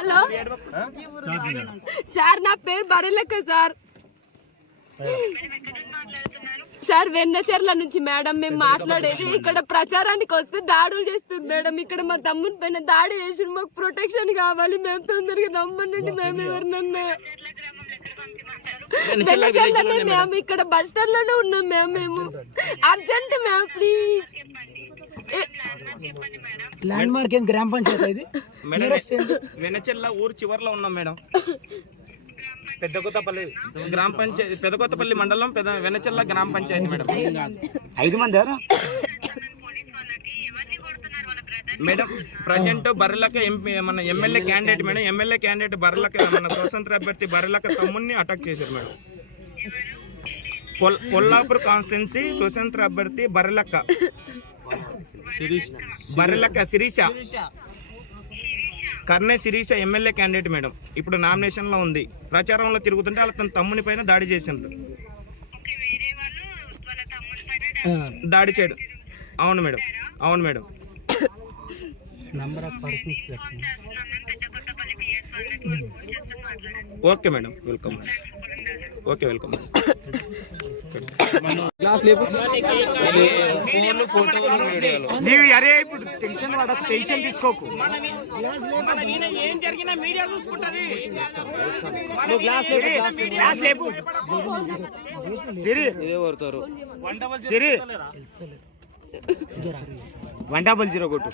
Hello sir, నా పేరు బరిలక్క sir. Sir వెన్నచెర్ల నుంచి మేడం మేము మాట్లాడేది. ఇక్కడ ప్రచారానికి వస్తే దాడులు చేస్తుంది మేడం. ఇక్కడ మా తమ్ముని పైన దాడి చేసి మాకు ప్రొటెక్షన్ కావాలి. మేము తొందరగా రమ్మనండి. మేము ఎవరినన్నా వెన్నచెర్లనే మేము ఇక్కడ బస్ స్టాండ్ లోనే ఉన్నాం. మేము urgent ma'am please. Land mark ఏంది? గ్రామ పంచాయతీ ఇది. వెన్నచెర్ల ఊరు చివర్లో ఉన్నాం మేడం. పెద్దకొత్తపల్లి గ్రామ పంచాయతీ, పెద్దకొత్తపల్లి మండలం, వెన్నచెర్ల గ్రామ పంచాయతీ మేడం. 5 మంది మేడం ప్రజెంట్ బర్రెలక ఎంపీ మన MLA candidate madam. MLA candidate Barrelakka మన స్వతంత్ర అభ్యర్థి బర్రెలక తమ్ముడిని అటాక్ చేశారు మేడం. కొల్లాపూర్ కాన్స్టిట్యున్సీ స్వతంత్ర అభ్యర్థి Barrelakka Sirisha Karne Sirisha MLA candidate madam. ఇప్పుడు నామినేషన్ లో ఉంది. ప్రచారంలో తిరుగుతుంటే వాళ్ళ తన తమ్ముని పైన దాడి చేసిండ్రు. దాడి చేయడం అవును మేడం. అవును madam. Okay madam, welcome. Okay welcome. అరే ఇప్పుడు టెన్షన్ పడకు, టెన్షన్ తీసుకోకు. ఏం జరిగినా మీడియా చూసుకుంటది. సిరి 100 కొట్టు.